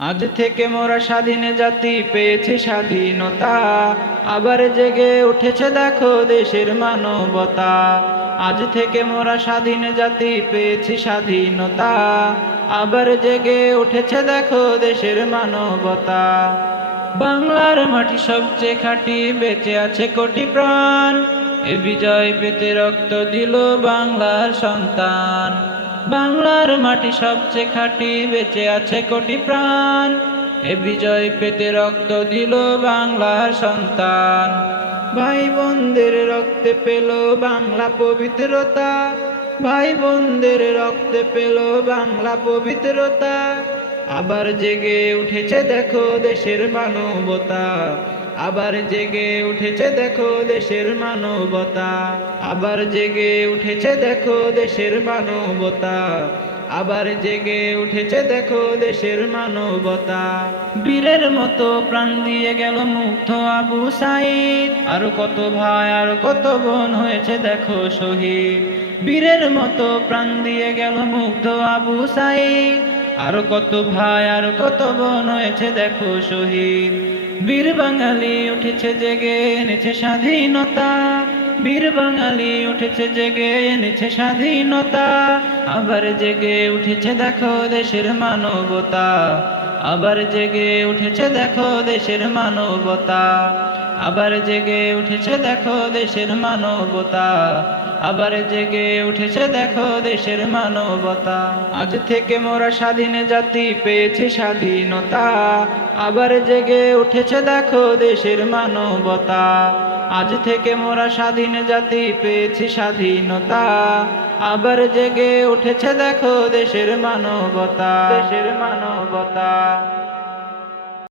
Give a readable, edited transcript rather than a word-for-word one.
আজ থেকে মোরা স্বাধীন জাতি পেয়েছি স্বাধীনতা, আবার জেগে উঠেছে দেখো দেশের মানবতা। আজ থেকে মোরা স্বাধীন জাতি পেয়েছি স্বাধীনতা, আবার জেগে উঠেছে দেখো দেশের মানবতা। বাংলার মাটি সবচেয়ে খাঁটি, বেঁচে আছে কোটি প্রাণ, এ বিজয় পেতে রক্ত দিল বাংলার সন্তান। বাংলার মাটি সবচেয়ে খাঁটি, বেঁচে আছে কোটি প্রাণ, এ বিজয় পেতে রক্ত দিল বাংলার সন্তান। ভাই বোনদের রক্তে পেল বাংলা পবিত্রতা, ভাই বোনদের রক্তে পেল বাংলা পবিত্রতা। আবার জেগে উঠেছে দেখো দেশের মানবতা, আবার জেগে উঠেছে দেখো দেশের মানবতা। আবার জেগে উঠেছে দেখো দেশের মানবতা, আবার জেগে উঠেছে দেখো দেশের মানবতা। বীরের মতো প্রাণ দিয়ে গেল মুগ্ধ আবু সাইদ, আরো কত ভাই আর কত বোন হয়েছে দেখো শহীদ। বীরের মতো প্রাণ দিয়ে গেল মুগ্ধ আবু সাইদ, আরো কত ভাই আর কত বোন হয়েছে দেখো শহীদ। বীর বাঙালি উঠেছে জেগে এনেছে স্বাধীনতা, বীর বাঙালি উঠেছে জেগে এনেছে স্বাধীনতা। আবার জেগে উঠেছে দেখো দেশের মানবতা, আবার জেগে উঠেছে দেখো দেশের মানবতা। আবার জেগে উঠেছে দেখো দেশের মানবতা, আবার জেগে উঠেছে দেখো দেশের মানবতা। আজ থেকে মোরা স্বাধীন জাতি পেয়েছি স্বাধীনতা, আবার জেগে উঠেছে দেখো দেশের মানবতা। আজ থেকে মোরা স্বাধীন জাতি পেয়েছি স্বাধীনতা, আবার জেগে উঠেছে দেখো দেশের মানবতা, দেশের মানবতা।